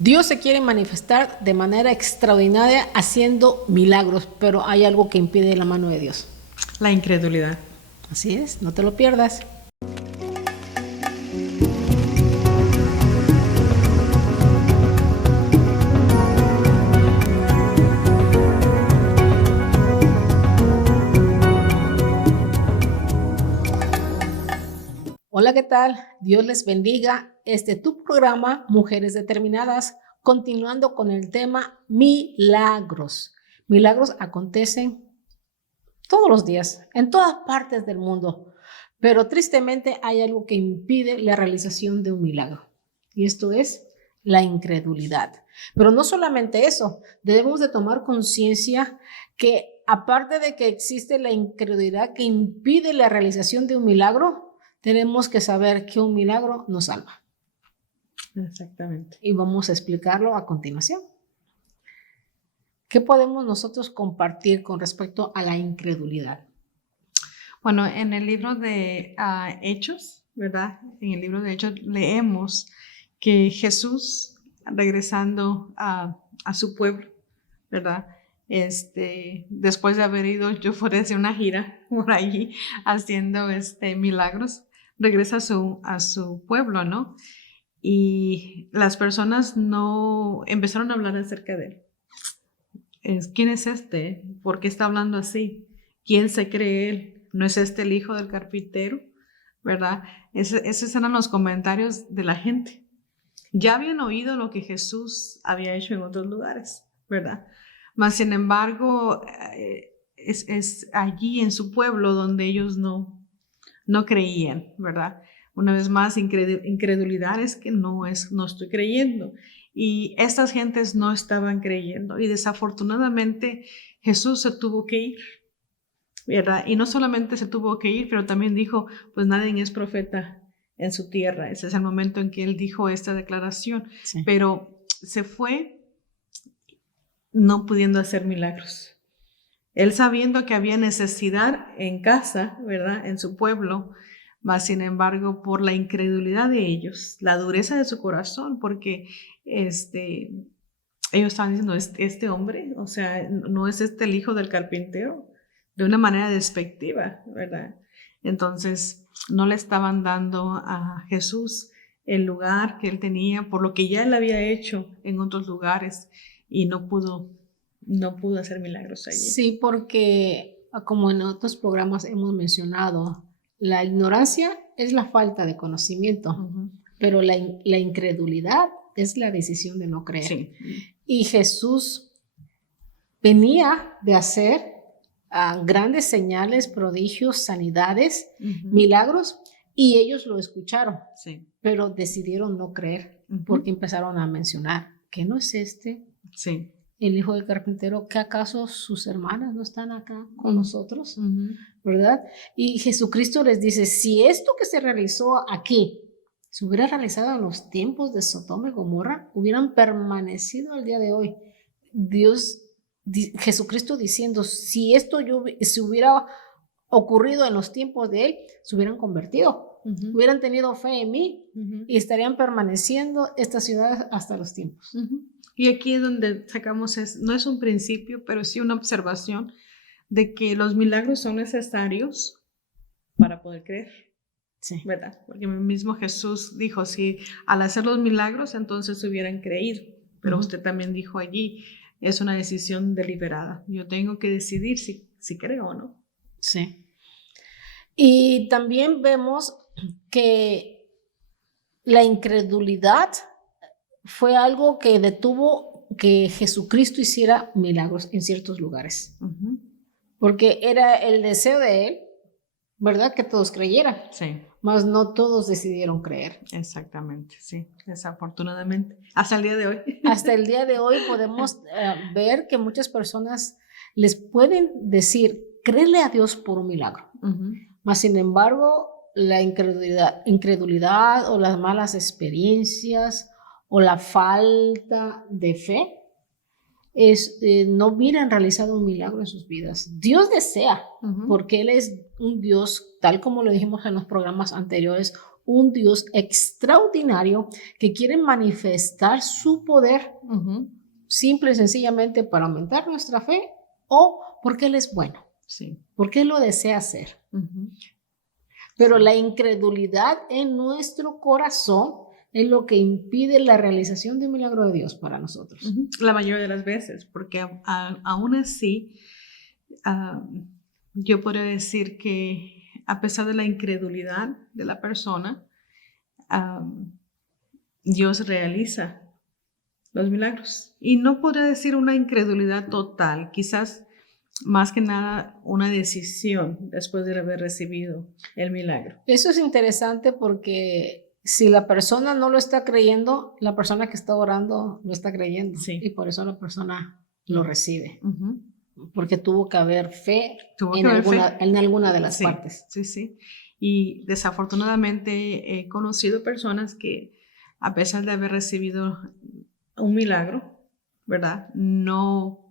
Dios se quiere manifestar de manera extraordinaria haciendo milagros, pero hay algo que impide la mano de Dios. La incredulidad. Así es, no te lo pierdas. Hola, ¿qué tal? Dios les bendiga. Tu programa, Mujeres Determinadas, continuando con el tema milagros. Milagros acontecen todos los días, en todas partes del mundo, pero tristemente hay algo que impide la realización de un milagro, y esto es la incredulidad. Pero no solamente eso, debemos de tomar conciencia que aparte de que existe la incredulidad que impide la realización de un milagro, tenemos que saber que un milagro nos salva. Exactamente. Y vamos a explicarlo a continuación. ¿Qué podemos nosotros compartir con respecto a la incredulidad? Bueno, en el libro de Hechos, ¿verdad? En el libro de Hechos leemos que Jesús, regresando a su pueblo, ¿verdad? Después de haber ido, yo fuera a hacer una gira por allí haciendo milagros, regresa a su pueblo, ¿no? Y las personas no empezaron a hablar acerca de él. ¿Quién es este? ¿Por qué está hablando así? ¿Quién se cree él? ¿No es este el hijo del carpintero? ¿Verdad? Esos eran los comentarios de la gente. Ya habían oído lo que Jesús había hecho en otros lugares, ¿verdad? Mas, sin embargo, es allí en su pueblo donde ellos no creían, ¿verdad? Una vez más, incredulidad es que no estoy creyendo. Y estas gentes no estaban creyendo. Y desafortunadamente Jesús se tuvo que ir, ¿verdad? Y no solamente se tuvo que ir, pero también dijo, pues nadie es profeta en su tierra. Ese es el momento en que él dijo esta declaración. Sí. Pero se fue no pudiendo hacer milagros. Él sabiendo que había necesidad en casa, ¿verdad? En su pueblo, mas sin embargo, por la incredulidad de ellos, la dureza de su corazón, porque ellos estaban diciendo, este hombre, o sea, no es el hijo del carpintero, de una manera despectiva, ¿verdad? Entonces, no le estaban dando a Jesús el lugar que él tenía, por lo que ya él había hecho en otros lugares, y no pudo hacer milagros allí. Sí, porque como en otros programas hemos mencionado, la ignorancia es la falta de conocimiento, pero la incredulidad es la decisión de no creer. Sí. Y Jesús venía de hacer grandes señales, prodigios, sanidades, milagros, y ellos lo escucharon, Sí. pero decidieron no creer, porque empezaron a mencionar que no es Sí. el hijo del carpintero, ¿que acaso sus hermanas no están acá con nosotros? ¿Verdad? Y Jesucristo les dice, si esto que se realizó aquí se hubiera realizado en los tiempos de Sodoma y Gomorra, hubieran permanecido al día de hoy. Jesucristo diciendo, si esto se hubiera ocurrido en los tiempos de él, se hubieran convertido, hubieran tenido fe en mí y estarían permaneciendo estas ciudades hasta los tiempos. Y aquí es donde sacamos, no es un principio, pero sí una observación de que los milagros son necesarios para poder creer. Sí. ¿Verdad? Porque mismo Jesús dijo, si al hacer los milagros, entonces hubieran creído. Pero usted también dijo allí, es una decisión deliberada. Yo tengo que decidir si creo o no. Sí. Y también vemos que la incredulidad fue algo que detuvo que Jesucristo hiciera milagros en ciertos lugares. Porque era el deseo de él, ¿verdad? Que todos creyeran. Sí. Mas no todos decidieron creer. Exactamente, sí, desafortunadamente. Hasta el día de hoy. Hasta el día de hoy podemos ver que muchas personas les pueden decir, créele a Dios por un milagro. Mas sin embargo, la incredulidad o las malas experiencias o la falta de fe no miran realizado un milagro en sus vidas. Dios desea, porque Él es un Dios, tal como lo dijimos en los programas anteriores, un Dios extraordinario que quiere manifestar su poder simple y sencillamente para aumentar nuestra fe o porque Él es bueno, Sí. porque Él lo desea hacer. Pero la incredulidad en nuestro corazón es lo que impide la realización de un milagro de Dios para nosotros. La mayoría de las veces, porque aún así, yo podría decir que a pesar de la incredulidad de la persona, Dios realiza los milagros. Y no podría decir una incredulidad total, quizás más que nada una decisión después de haber recibido el milagro. Eso es interesante porque si la persona no lo está creyendo, la persona que está orando lo está creyendo. Sí. Y por eso la persona lo recibe. Porque tuvo que haber fe en alguna de las partes. Sí, sí. Y desafortunadamente he conocido personas que a pesar de haber recibido un milagro, ¿verdad? No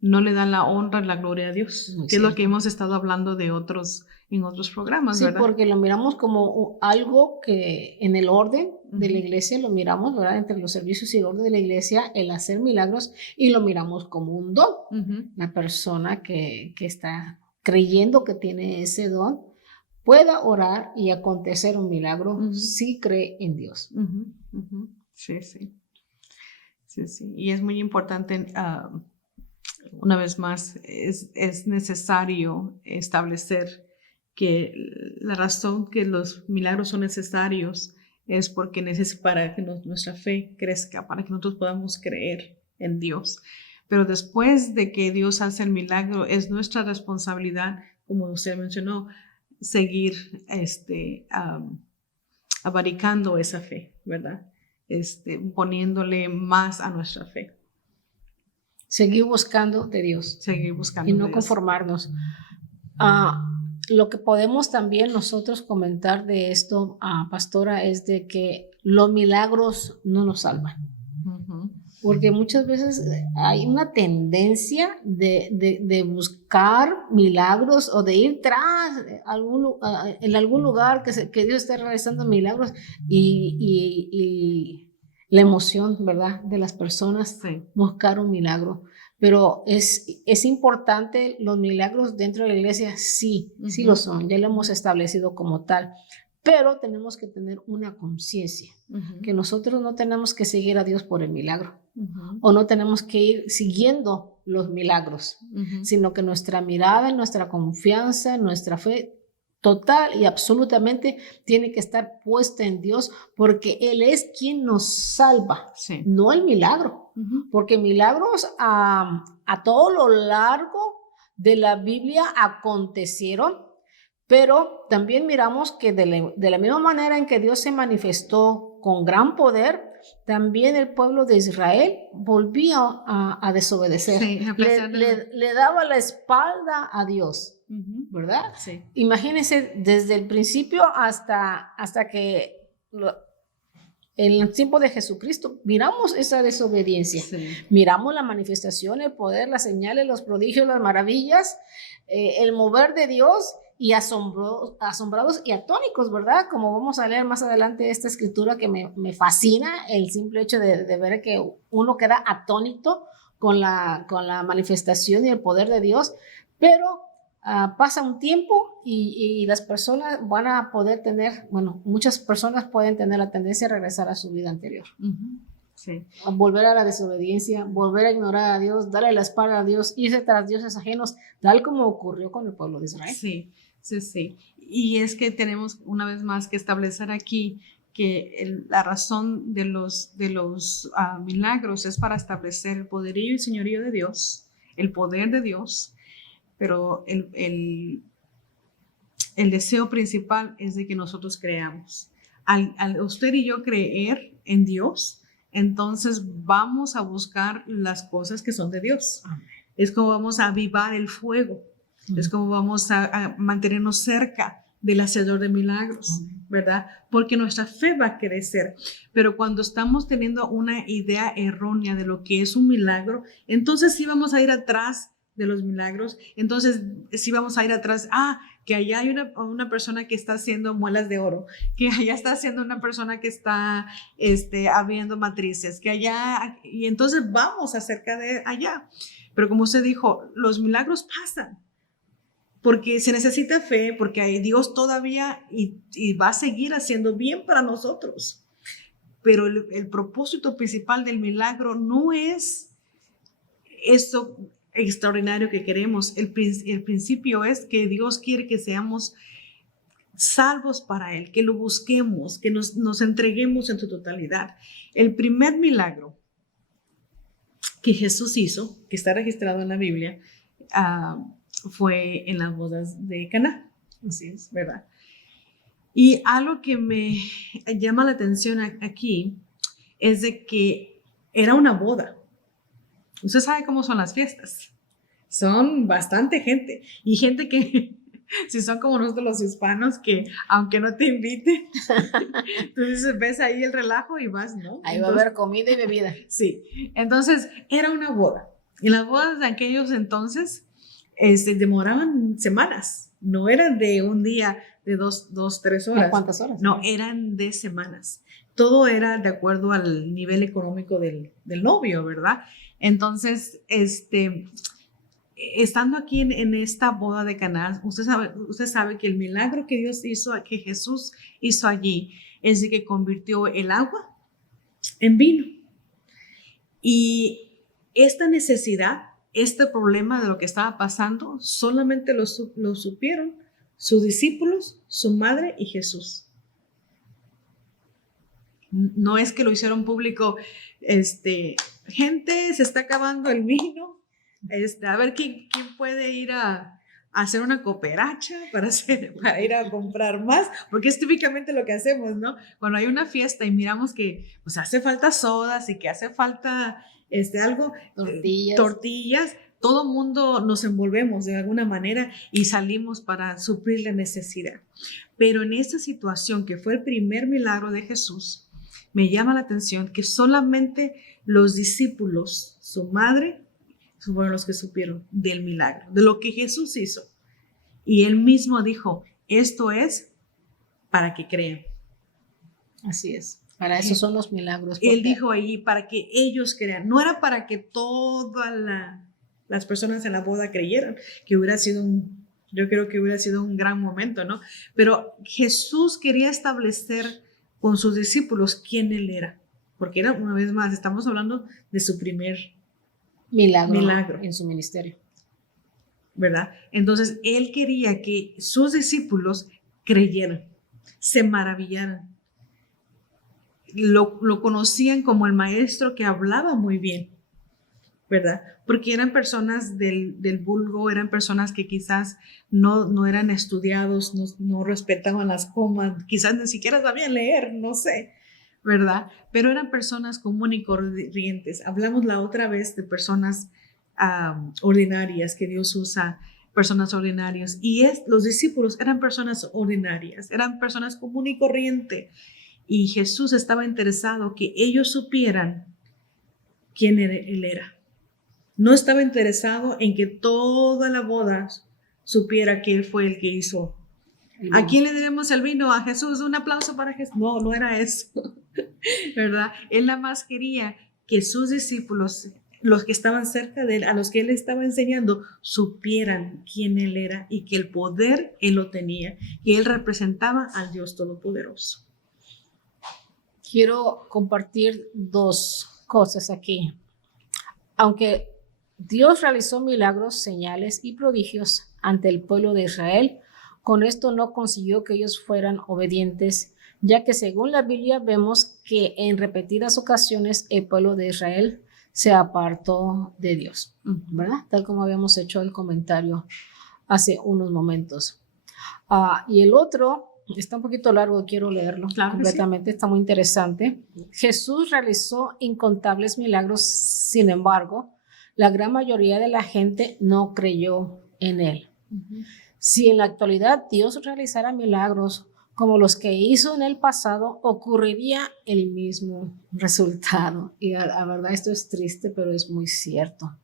le dan la honra y la gloria a Dios, que es lo que hemos estado hablando en otros programas, sí, ¿verdad? Porque lo miramos como algo que en el orden de la iglesia lo miramos, ¿verdad? Entre los servicios y el orden de la iglesia, el hacer milagros, y lo miramos como un don. La persona que está creyendo que tiene ese don pueda orar y acontecer un milagro si cree en Dios. Sí, sí. Sí, sí. Y es muy importante, una vez más, es necesario establecer que la razón que los milagros son necesarios es porque para que nuestra fe crezca, para que nosotros podamos creer en Dios. Pero después de que Dios hace el milagro, es nuestra responsabilidad, como usted mencionó, seguir abaricando esa fe, ¿verdad? Poniéndole más a nuestra fe. Seguir buscando de Dios. Seguir buscando y no conformarnos. Lo que podemos también nosotros comentar de esto, pastora, es de que los milagros no nos salvan. Porque muchas veces hay una tendencia de buscar milagros o de ir tras en algún lugar que Dios esté realizando milagros y la emoción, ¿verdad?, de las personas, buscar un milagro. Pero es importante, los milagros dentro de la iglesia sí lo son, ya lo hemos establecido como tal. Pero tenemos que tener una conciencia, que nosotros no tenemos que seguir a Dios por el milagro, o no tenemos que ir siguiendo los milagros, sino que nuestra mirada, nuestra confianza, nuestra fe total y absolutamente tiene que estar puesta en Dios, porque Él es quien nos salva, no el milagro. Porque milagros a todo lo largo de la Biblia acontecieron. Pero también miramos que de la misma manera en que Dios se manifestó con gran poder, también el pueblo de Israel volvía a desobedecer. Sí, le daba la espalda a Dios, ¿verdad? Sí. Imagínense, desde el principio hasta que en el tiempo de Jesucristo, miramos esa desobediencia. Miramos la manifestación, el poder, las señales, los prodigios, las maravillas, el mover de Dios, y asombrados y atónicos, ¿verdad? Como vamos a leer más adelante esta escritura que me fascina, el simple hecho de ver que uno queda atónito con la manifestación y el poder de Dios, pero pasa un tiempo y las personas van a poder tener, muchas personas pueden tener la tendencia a regresar a su vida anterior. Sí. A volver a la desobediencia, volver a ignorar a Dios, darle la espalda a Dios, irse tras dioses ajenos, tal como ocurrió con el pueblo de Israel. Sí. Y es que tenemos una vez más que establecer aquí que la razón de los milagros es para establecer el poderío y señorío de Dios, el poder de Dios, pero el deseo principal es de que nosotros creamos. Al usted y yo creer en Dios, entonces vamos a buscar las cosas que son de Dios. Es como vamos a avivar el fuego. Es como vamos a mantenernos cerca del hacedor de milagros, ¿verdad? Porque nuestra fe va a crecer. Pero cuando estamos teniendo una idea errónea de lo que es un milagro, entonces sí vamos a ir atrás de los milagros. Entonces sí vamos a ir atrás, que allá hay una persona que está haciendo muelas de oro, que allá está haciendo una persona que está abriendo matrices, que allá, y entonces vamos acerca de allá. Pero como usted dijo, los milagros pasan, porque se necesita fe, porque hay Dios todavía y va a seguir haciendo bien para nosotros. Pero el propósito principal del milagro no es eso extraordinario que queremos. El principio es que Dios quiere que seamos salvos para Él, que lo busquemos, que nos entreguemos en su totalidad. El primer milagro que Jesús hizo, que está registrado en la Biblia, fue en las bodas de Caná. Así es, ¿verdad? Y algo que me llama la atención aquí es de que era una boda. Usted sabe cómo son las fiestas. Son bastante gente. Y gente que, si son como nosotros los hispanos, que aunque no te inviten, tú dices, ves ahí el relajo y vas, ¿no? Ahí va a haber comida y bebida. Sí. Entonces, era una boda. Y las bodas de aquellos entonces demoraban semanas. No eran de un día, de 3 horas. ¿Cuántas horas? No, eran de semanas. Todo era de acuerdo al nivel económico del novio, ¿verdad? Entonces, estando aquí en esta boda de Caná, usted sabe que el milagro que Dios hizo, que Jesús hizo allí, es de que convirtió el agua en vino. Y esta necesidad, este problema de lo que estaba pasando, solamente lo supieron sus discípulos, su madre y Jesús. No es que lo hicieron público, gente, se está acabando el vino, a ver quién puede ir a hacer una cooperacha para ir a comprar más, porque es típicamente lo que hacemos, ¿no? Cuando hay una fiesta y miramos que pues hace falta sodas y que hace falta algo, tortillas, todo mundo nos envolvemos de alguna manera y salimos para suplir la necesidad. Pero en esta situación que fue el primer milagro de Jesús, me llama la atención que solamente los discípulos, su madre, fueron los que supieron del milagro, de lo que Jesús hizo. Y él mismo dijo, esto es para que crean. Así es. Para eso son los milagros. Él dijo ahí, para que ellos crean. No era para que todas las personas en la boda creyeran, que hubiera sido yo creo que hubiera sido un gran momento, ¿no? Pero Jesús quería establecer con sus discípulos quién él era. Porque era, una vez más, estamos hablando de su primer milagro en su ministerio, ¿verdad? Entonces, él quería que sus discípulos creyeran, se maravillaran. Lo conocían como el maestro que hablaba muy bien, ¿verdad? Porque eran personas del vulgo, eran personas que quizás no eran estudiados, no respetaban las comas, quizás ni siquiera sabían leer, no sé, ¿verdad? Pero eran personas comunes y corrientes. Hablamos la otra vez de personas ordinarias, que Dios usa personas ordinarias, y los discípulos eran personas ordinarias, eran personas comunes y corrientes, y Jesús estaba interesado que ellos supieran quién él era. No estaba interesado en que toda la boda supiera que él fue el que hizo. ¿A quién le daremos el vino? A Jesús. Un aplauso para Jesús. No era eso, ¿verdad? Él nada más quería que sus discípulos, los que estaban cerca de él, a los que él estaba enseñando, supieran quién él era y que el poder él lo tenía, que él representaba al Dios Todopoderoso. Quiero compartir 2 cosas aquí. Aunque Dios realizó milagros, señales y prodigios ante el pueblo de Israel, con esto no consiguió que ellos fueran obedientes, ya que según la Biblia vemos que en repetidas ocasiones el pueblo de Israel se apartó de Dios, ¿verdad? Tal como habíamos hecho el comentario hace unos momentos. Y el otro está un poquito largo, quiero leerlo completamente, sí. Está muy interesante. Jesús realizó incontables milagros, sin embargo, la gran mayoría de la gente no creyó en él. Si en la actualidad Dios realizara milagros como los que hizo en el pasado, ocurriría el mismo resultado. Y la verdad, esto es triste, pero es muy cierto.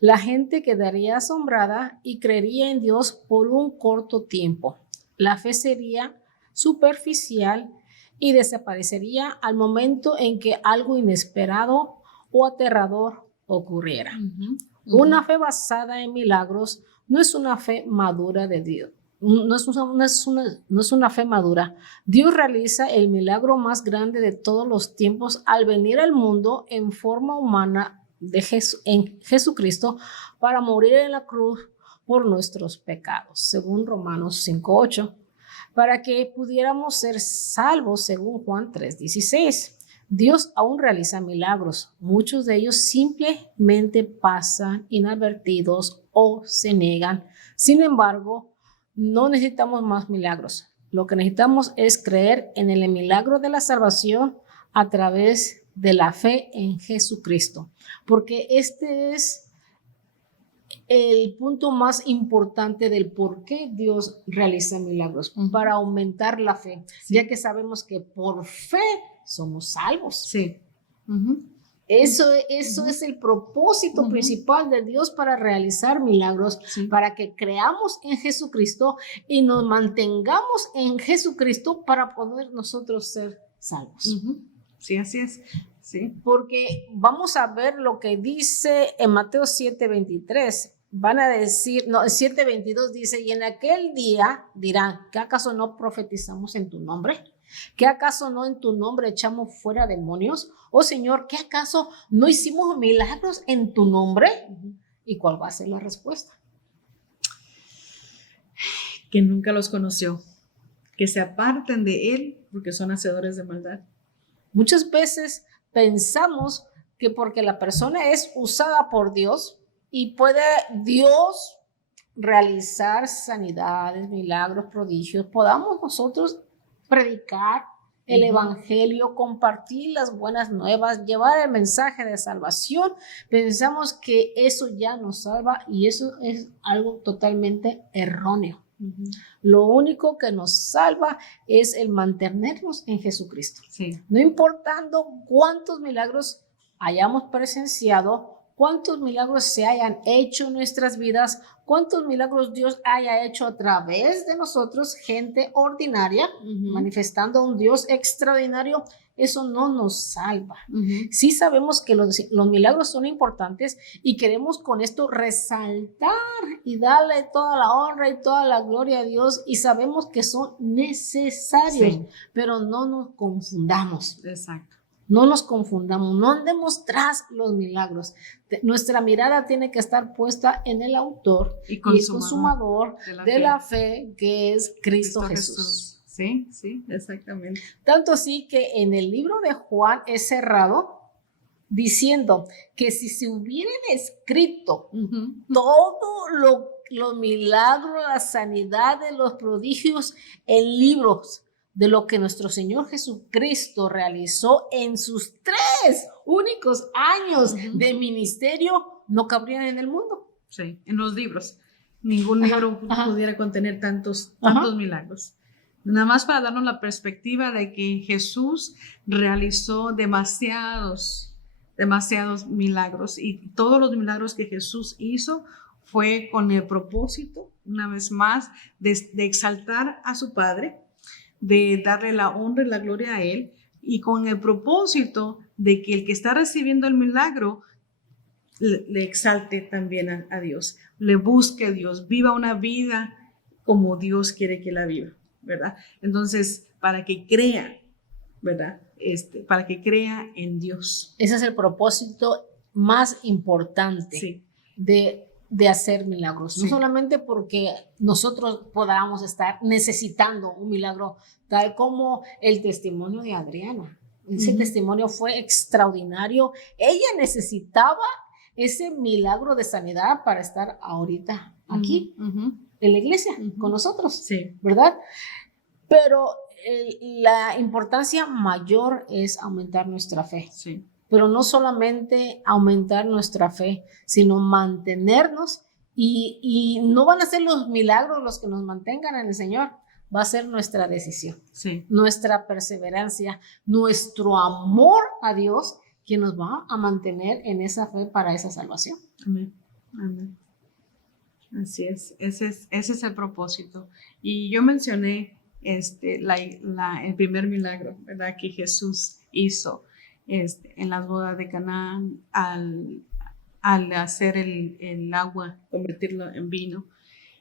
La gente quedaría asombrada y creería en Dios por un corto tiempo. La fe sería superficial y desaparecería al momento en que algo inesperado o aterrador ocurriera. Una fe basada en milagros no es una fe madura de Dios. No es una fe madura. Dios realiza el milagro más grande de todos los tiempos al venir al mundo en forma humana en Jesucristo para morir en la cruz por nuestros pecados, según Romanos 5:8, para que pudiéramos ser salvos, según Juan 3:16. Dios aún realiza milagros. Muchos de ellos simplemente pasan inadvertidos o se niegan. Sin embargo, no necesitamos más milagros. Lo que necesitamos es creer en el milagro de la salvación a través de la fe en Jesucristo, porque este es el punto más importante del por qué Dios realiza milagros, para aumentar la fe, ya que sabemos que por fe somos salvos. Sí. Eso es el propósito principal de Dios para realizar milagros, para que creamos en Jesucristo y nos mantengamos en Jesucristo para poder nosotros ser salvos. Sí, así es. Sí. Porque vamos a ver lo que dice en Mateo 7:23. Van a decir, no, 7:22 dice, y en aquel día dirán, ¿qué acaso no profetizamos en tu nombre? ¿Qué acaso no en tu nombre echamos fuera demonios? Oh Señor, ¿qué acaso no hicimos milagros en tu nombre? ¿Y cuál va a ser la respuesta? Que nunca los conoció, que se aparten de él porque son hacedores de maldad. Muchas veces pensamos que porque la persona es usada por Dios y puede Dios realizar sanidades, milagros, prodigios, podamos nosotros predicar el evangelio, compartir las buenas nuevas, llevar el mensaje de salvación. Pensamos que eso ya nos salva y eso es algo totalmente erróneo. Lo único que nos salva es el mantenernos en Jesucristo. Sí. No importando cuántos milagros hayamos presenciado, cuántos milagros se hayan hecho en nuestras vidas, cuántos milagros Dios haya hecho a través de nosotros, gente ordinaria, manifestando un Dios extraordinario, eso no nos salva. Sí sabemos que los milagros son importantes y queremos con esto resaltar y darle toda la honra y toda la gloria a Dios, y sabemos que son necesarios, pero no nos confundamos. Exacto. No nos confundamos, no andemos tras los milagros. Nuestra mirada tiene que estar puesta en el autor y el consumador de la fe, que es Cristo Jesús. Sí, exactamente. Tanto así que en el libro de Juan es cerrado diciendo que si se hubieran escrito todos los milagros, las sanidades, los prodigios en libros de lo que nuestro Señor Jesucristo realizó en sus 3 únicos años de ministerio, no cabrían en el mundo. Sí, en los libros. Ningún libro pudiera contener tantos milagros. Nada más para darnos la perspectiva de que Jesús realizó demasiados milagros, y todos los milagros que Jesús hizo fue con el propósito, una vez más, de exaltar a su Padre, de darle la honra y la gloria a Él, y con el propósito de que el que está recibiendo el milagro le exalte también a Dios, le busque a Dios, viva una vida como Dios quiere que la viva, ¿verdad? Entonces, para que crea, ¿verdad? Para que crea en Dios. Ese es el propósito más importante de hacer milagros. No solamente porque nosotros podamos estar necesitando un milagro, tal como el testimonio de Adriana. Ese testimonio fue extraordinario. Ella necesitaba ese milagro de sanidad para estar ahorita aquí en la iglesia con nosotros, ¿verdad? Pero la importancia mayor es aumentar nuestra fe. Pero no solamente aumentar nuestra fe, sino mantenernos, y no van a ser los milagros los que nos mantengan en el Señor, va a ser nuestra decisión, nuestra perseverancia, nuestro amor a Dios, quien nos va a mantener en esa fe para esa salvación. Amén. Amén. Así es, ese es el propósito. Y yo mencioné el primer milagro, ¿verdad? Que Jesús hizo en las bodas de Caná al hacer el agua, convertirlo en vino.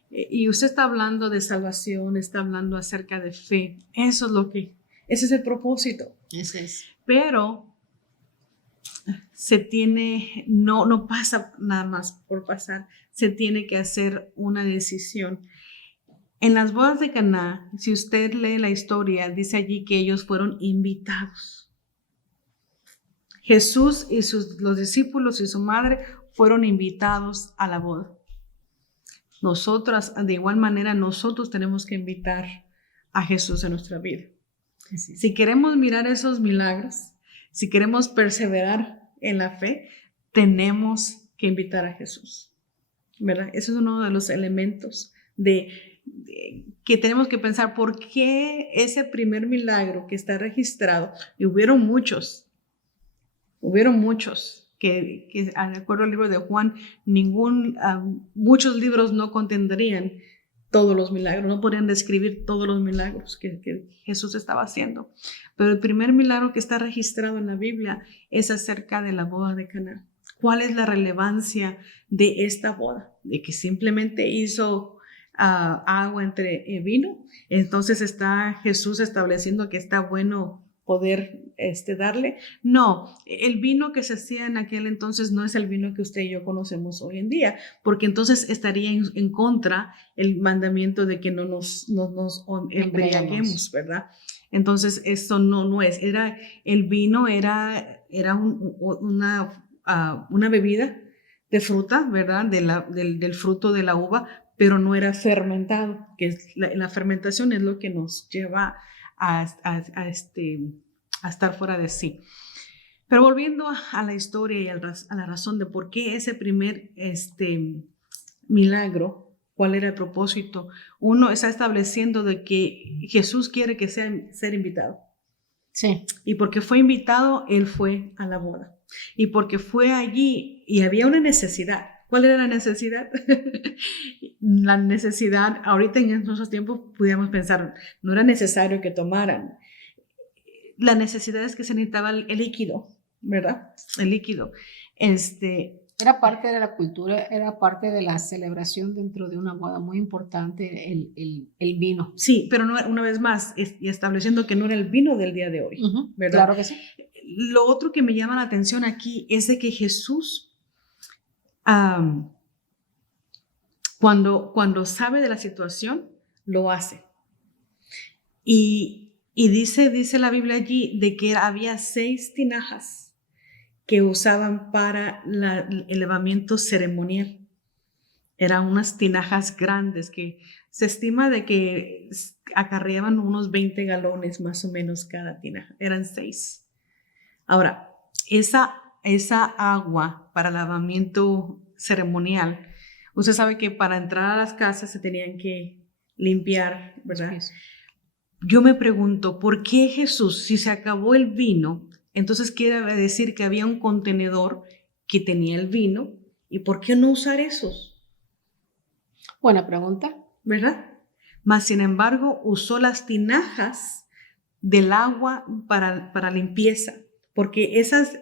Y usted está hablando de salvación, está hablando acerca de fe. Ese es el propósito. Ese es. Pero no pasa nada más por pasar, se tiene que hacer una decisión. En las bodas de Caná, si usted lee la historia, dice allí que ellos fueron invitados. Jesús y los discípulos y su madre fueron invitados a la boda. Nosotras, de igual manera, nosotros tenemos que invitar a Jesús en nuestra vida. Sí. Si queremos mirar esos milagros, si queremos perseverar en la fe, tenemos que invitar a Jesús, ¿verdad? Ese es uno de los elementos que tenemos que pensar. ¿Por qué ese primer milagro que está registrado? Y hubieron muchos que de acuerdo al libro de Juan, muchos libros no contendrían todos los milagros, no podrían describir todos los milagros que Jesús estaba haciendo. Pero el primer milagro que está registrado en la Biblia es acerca de la boda de Caná. ¿Cuál es la relevancia de esta boda? De que simplemente hizo agua entre vino. Entonces está Jesús estableciendo que está bueno poder darle. No, el vino que se hacía en aquel entonces no es el vino que usted y yo conocemos hoy en día, porque entonces estaría en contra el mandamiento de que no nos embriaguemos, ¿verdad? Entonces eso no es. El vino era una bebida de fruta, ¿verdad? Del fruto de la uva, pero no era fermentado, que la fermentación es lo que nos lleva a estar fuera de sí. Pero volviendo a la historia y a la razón de por qué ese primer milagro, cuál era el propósito, uno está estableciendo de que Jesús quiere que ser invitado. Sí. Y porque fue invitado, él fue a la boda. Y porque fue allí y había una necesidad. ¿Cuál era la necesidad? La necesidad, ahorita en nuestros tiempos pudiéramos pensar, no era necesario que tomaran. La necesidad es que se necesitaba el líquido, ¿verdad? El líquido. Era parte de la cultura, era parte de la celebración dentro de una boda muy importante, el vino. Sí, pero no, una vez más, y estableciendo que no era el vino del día de hoy, ¿verdad? Claro que sí. Lo otro que me llama la atención aquí es de que Jesús, cuando sabe de la situación, lo hace. Y dice la Biblia allí de que había 6 tinajas que usaban para el elevamiento ceremonial. Eran unas tinajas grandes que se estima de que acarreaban unos 20 galones más o menos cada tinaja. Eran 6. Ahora, esa agua para lavamiento ceremonial, usted sabe que para entrar a las casas se tenían que limpiar, ¿verdad? Sí. Yo me pregunto, ¿por qué Jesús, si se acabó el vino, entonces quiere decir que había un contenedor que tenía el vino? ¿Y por qué no usar esos? Buena pregunta. ¿Verdad? Mas, sin embargo, usó las tinajas del agua para limpieza, porque esas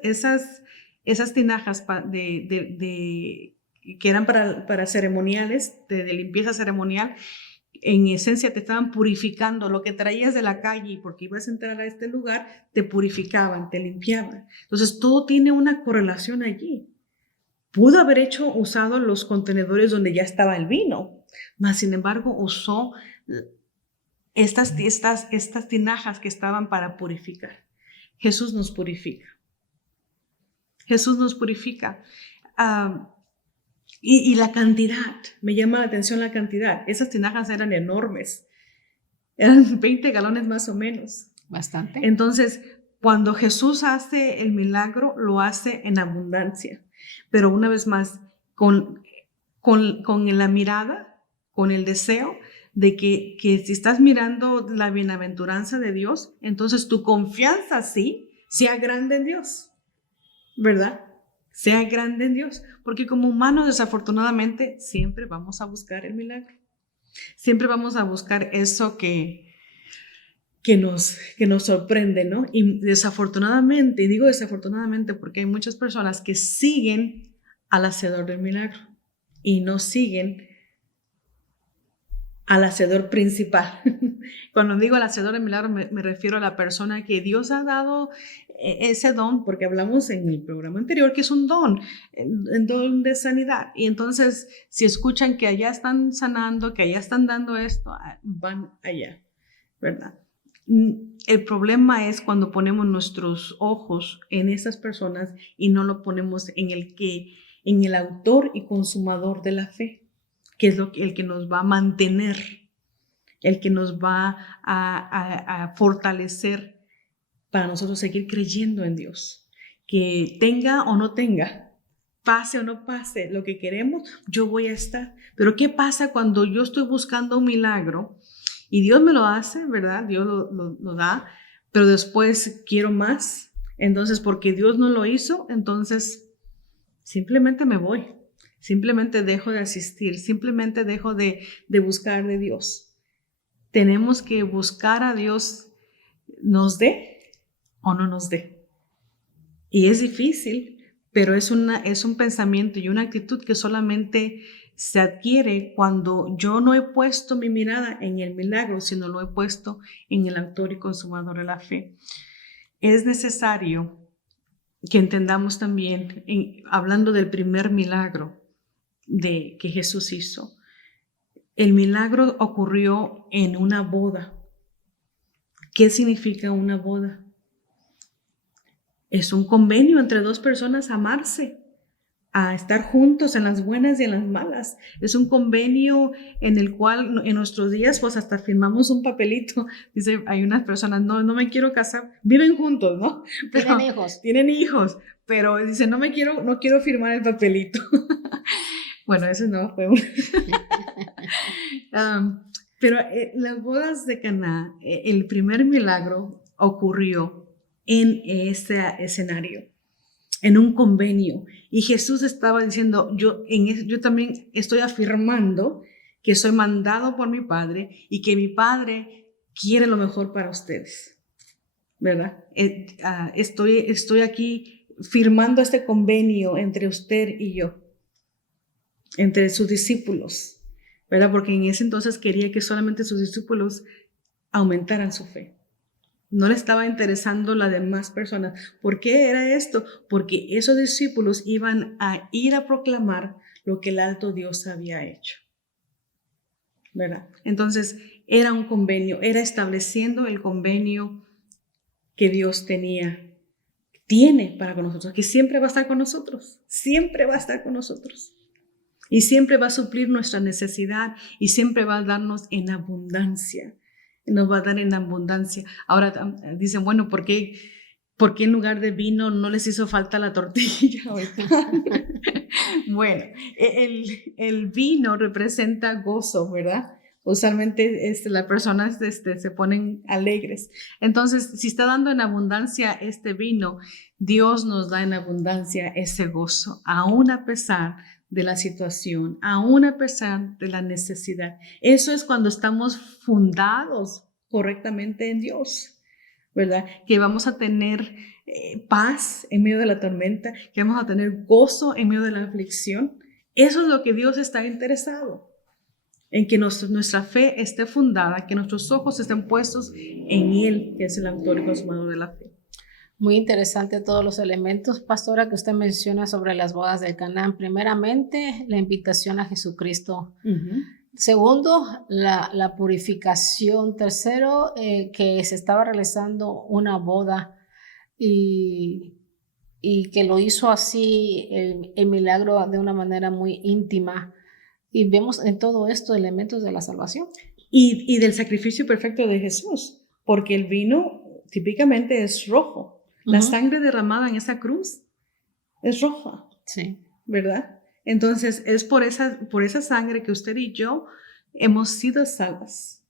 tinajas que eran para ceremoniales, de limpieza ceremonial, en esencia te estaban purificando. Lo que traías de la calle, porque ibas a entrar a este lugar, te purificaban, te limpiaban. Entonces todo tiene una correlación allí. Pudo haber usado los contenedores donde ya estaba el vino, mas sin embargo usó estas tinajas que estaban para purificar. Jesús nos purifica. Jesús nos purifica. Y la cantidad, me llama la atención la cantidad. Esas tinajas eran enormes, eran 20 galones más o menos. Bastante. Entonces, cuando Jesús hace el milagro, lo hace en abundancia. Pero una vez más, con la mirada, con el deseo de que si estás mirando la bienaventuranza de Dios, entonces tu confianza sí sea grande en Dios, ¿verdad? sea grande en Dios, porque como humanos desafortunadamente siempre vamos a buscar el milagro. Siempre vamos a buscar eso que nos sorprende, ¿no? Y desafortunadamente, y digo desafortunadamente porque hay muchas personas que siguen al hacedor del milagro y no siguen al hacedor principal. Cuando digo al hacedor del milagro me refiero a la persona que Dios ha dado ese don, porque hablamos en el programa anterior que es un don, un don de sanidad. Y entonces, si escuchan que allá están sanando, que allá están dando esto, van allá, ¿verdad? El problema es cuando ponemos nuestros ojos en esas personas y no lo ponemos en el autor y consumador de la fe, que es el que nos va a mantener, el que nos va a fortalecer para nosotros seguir creyendo en Dios. Que tenga o no tenga, pase o no pase lo que queremos, yo voy a estar. Pero ¿qué pasa cuando yo estoy buscando un milagro y Dios me lo hace, ¿verdad? Dios lo da, pero después quiero más. Entonces, porque Dios no lo hizo, entonces simplemente me voy. Simplemente dejo de asistir, simplemente dejo de buscar de Dios. Tenemos que buscar a Dios, nos dé o no nos dé. Y es difícil, pero es un pensamiento y una actitud que solamente se adquiere cuando yo no he puesto mi mirada en el milagro, sino lo he puesto en el autor y consumador de la fe. Es necesario que entendamos también, hablando del primer milagro que Jesús hizo, el milagro ocurrió en una boda. ¿Qué significa una boda? Es un convenio entre dos personas a amarse, a estar juntos en las buenas y en las malas. Es un convenio en el cual en nuestros días pues hasta firmamos un papelito. Dice, hay unas personas, no me quiero casar, viven juntos, ¿no? Tienen hijos. Tienen hijos, pero dice, no quiero firmar el papelito. Bueno, ese no fue pero las bodas de Caná, el primer milagro ocurrió en ese escenario, en un convenio. Y Jesús estaba diciendo, yo también estoy afirmando que soy mandado por mi Padre y que mi Padre quiere lo mejor para ustedes, ¿verdad? Estoy aquí firmando este convenio entre usted y yo, entre sus discípulos, ¿verdad? Porque en ese entonces quería que solamente sus discípulos aumentaran su fe. No le estaba interesando las demás personas. ¿Por qué era esto? Porque esos discípulos iban a ir a proclamar lo que el alto Dios había hecho, ¿verdad? Entonces era un convenio, era estableciendo el convenio que Dios tiene para con nosotros, que siempre va a estar con nosotros, siempre va a estar con nosotros. Y siempre va a suplir nuestra necesidad y siempre va a darnos en abundancia. Nos va a dar en abundancia. Ahora dicen, bueno, ¿por qué en lugar de vino no les hizo falta la tortilla? Bueno, el vino representa gozo, ¿verdad? Usualmente las personas se ponen alegres. Entonces, si está dando en abundancia este vino, Dios nos da en abundancia ese gozo, aún a pesar de la situación, aún a pesar de la necesidad. Eso es cuando estamos fundados correctamente en Dios, ¿verdad? Que vamos a tener paz en medio de la tormenta, que vamos a tener gozo en medio de la aflicción. Eso es lo que Dios está interesado, en que nuestra fe esté fundada, que nuestros ojos estén puestos en Él, que es el autor y consumador de la fe. Muy interesante todos los elementos, pastora, que usted menciona sobre las bodas del Caná. Primeramente, la invitación a Jesucristo. Segundo, la purificación. Tercero, que se estaba realizando una boda y que lo hizo así, el milagro de una manera muy íntima. Y vemos en todo esto elementos de la salvación. Y del sacrificio perfecto de Jesús, porque el vino típicamente es rojo. La sangre derramada en esa cruz es roja, sí, ¿verdad? Entonces es por esa sangre que usted y yo hemos sido salvas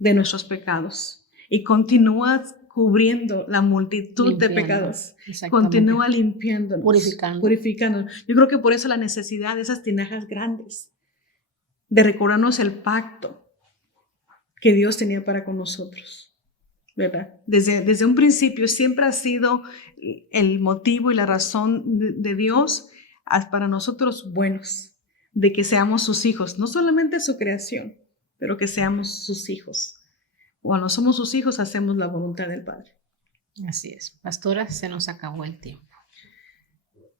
de nuestros pecados y continúa cubriendo la multitud de Limpiando, pecados. exactamente. Continúa limpiándonos, Purificando. Yo creo que por eso la necesidad de esas tinajas grandes, de recordarnos el pacto que Dios tenía para con nosotros, ¿verdad? Desde un principio siempre ha sido el motivo y la razón de Dios para nosotros buenos, de que seamos sus hijos, no solamente su creación, pero que seamos sus hijos. Cuando somos sus hijos, hacemos la voluntad del Padre. Así es. Pastora, se nos acabó el tiempo.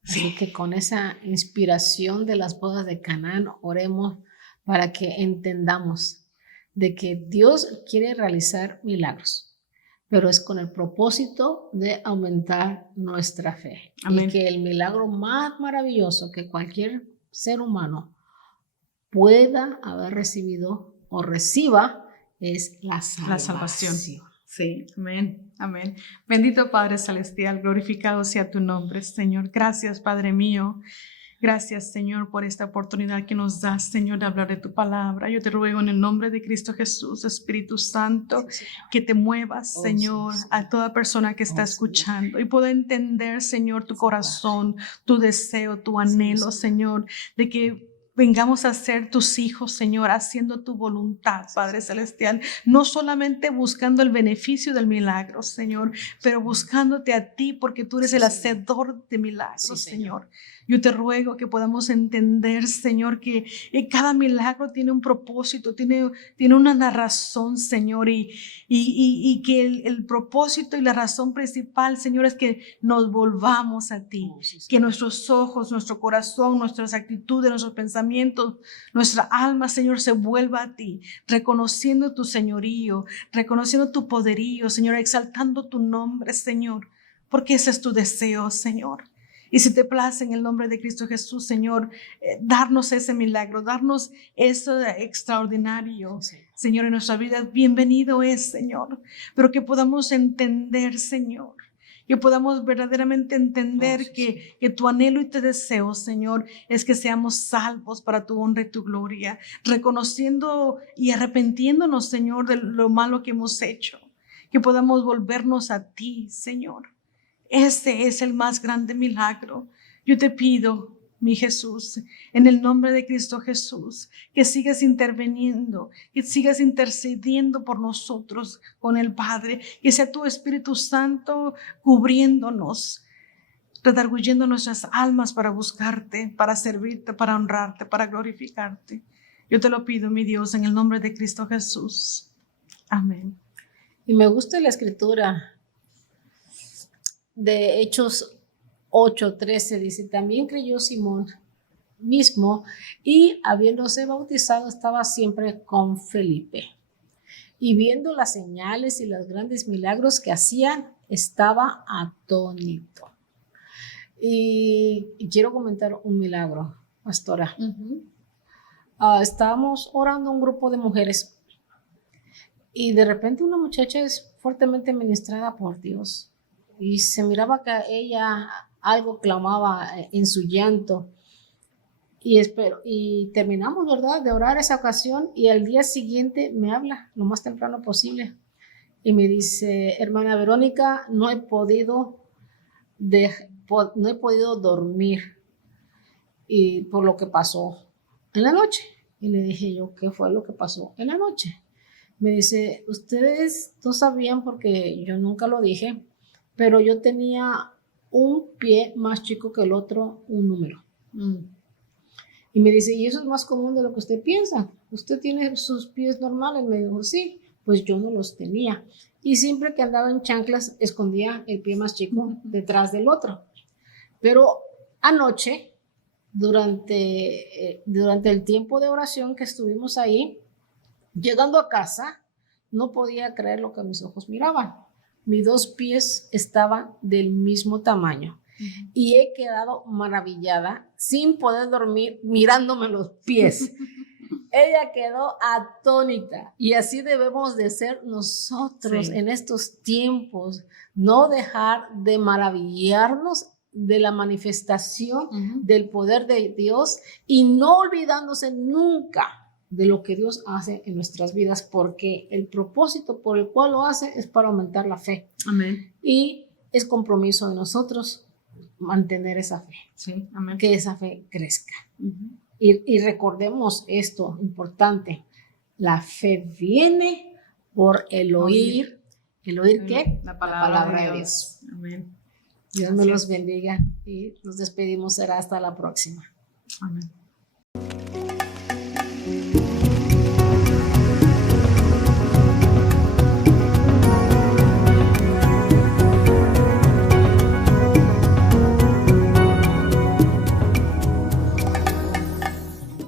Sí. Así que con esa inspiración de las bodas de Canaán, oremos para que entendamos de que Dios quiere realizar milagros, pero es con el propósito de aumentar nuestra fe. Amén. Y que el milagro más maravilloso que cualquier ser humano pueda haber recibido o reciba es la salvación. Sí, amén, amén. Bendito Padre Celestial, glorificado sea tu nombre, Señor. Gracias, Padre mío. Gracias, Señor, por esta oportunidad que nos das, Señor, de hablar de tu palabra. Yo te ruego en el nombre de Cristo Jesús, Espíritu Santo, Sí, que te muevas, Señor, sí. a toda persona que está escuchando y pueda entender, Señor, tu corazón, tu deseo, tu anhelo, Señor, de que vengamos a ser tus hijos, Señor, haciendo tu voluntad, Padre Celestial, no solamente buscando el beneficio del milagro, Señor, pero buscándote a ti porque tú eres el hacedor de milagros, Señor. Yo te ruego que podamos entender, Señor, que cada milagro tiene un propósito, tiene una razón, Señor, y que el propósito y la razón principal, Señor, es que nos volvamos a ti, que nuestros ojos, nuestro corazón, nuestras actitudes, nuestros pensamientos, nuestra alma, Señor, se vuelva a ti, reconociendo tu señorío, reconociendo tu poderío, Señor, exaltando tu nombre, Señor, porque ese es tu deseo, Señor. Y si te place en el nombre de Cristo Jesús, Señor, darnos ese milagro, darnos eso extraordinario, Señor, en nuestra vida. Bienvenido es, Señor, pero que podamos entender, Señor, que podamos verdaderamente entender que tu anhelo y tu deseo, Señor, es que seamos salvos para tu honra y tu gloria, reconociendo y arrepintiéndonos, Señor, de lo malo que hemos hecho, que podamos volvernos a ti, Señor. Ese es el más grande milagro. Yo te pido, mi Jesús, en el nombre de Cristo Jesús, que sigas interviniendo, que sigas intercediendo por nosotros con el Padre, que sea tu Espíritu Santo cubriéndonos, redarguyendo nuestras almas para buscarte, para servirte, para honrarte, para glorificarte. Yo te lo pido, mi Dios, en el nombre de Cristo Jesús. Amén. Y me gusta la escritura de Hechos 8:13, dice, también creyó Simón mismo y habiéndose bautizado estaba siempre con Felipe. Y viendo las señales y los grandes milagros que hacían, estaba atónito. Y quiero comentar un milagro, pastora. Estábamos orando un grupo de mujeres y de repente una muchacha es fuertemente ministrada por Dios. Y se miraba que ella algo clamaba en su llanto. Y terminamos, ¿verdad?, de orar esa ocasión. Y al día siguiente me habla lo más temprano posible. Y me dice, hermana Verónica, no he podido dormir y por lo que pasó en la noche. Y le dije yo, ¿qué fue lo que pasó en la noche? Me dice, ustedes no sabían porque yo nunca lo dije, pero yo tenía un pie más chico que el otro, un número. Y me dice, y eso es más común de lo que usted piensa. ¿Usted tiene sus pies normales? Me dijo, sí, pues yo no los tenía. Y siempre que andaba en chanclas, escondía el pie más chico detrás del otro. Pero anoche, durante el tiempo de oración que estuvimos ahí, llegando a casa, no podía creer lo que mis ojos miraban. Mis dos pies estaban del mismo tamaño. Y he quedado maravillada, sin poder dormir, mirándome los pies. Ella quedó atónita. Y así debemos de ser nosotros en estos tiempos. No dejar de maravillarnos de la manifestación del poder de Dios y no olvidándose nunca de lo que Dios hace en nuestras vidas, porque el propósito por el cual lo hace es para aumentar la fe. Amén. Y es compromiso de nosotros mantener esa fe, Sí, amén. que esa fe crezca. Ujú. Y recordemos esto importante, la fe viene por el oír. ¿El oír qué? La palabra de Dios. Amén. Dios Así me los es. bendiga y nos despedimos. Será hasta la próxima. Amén.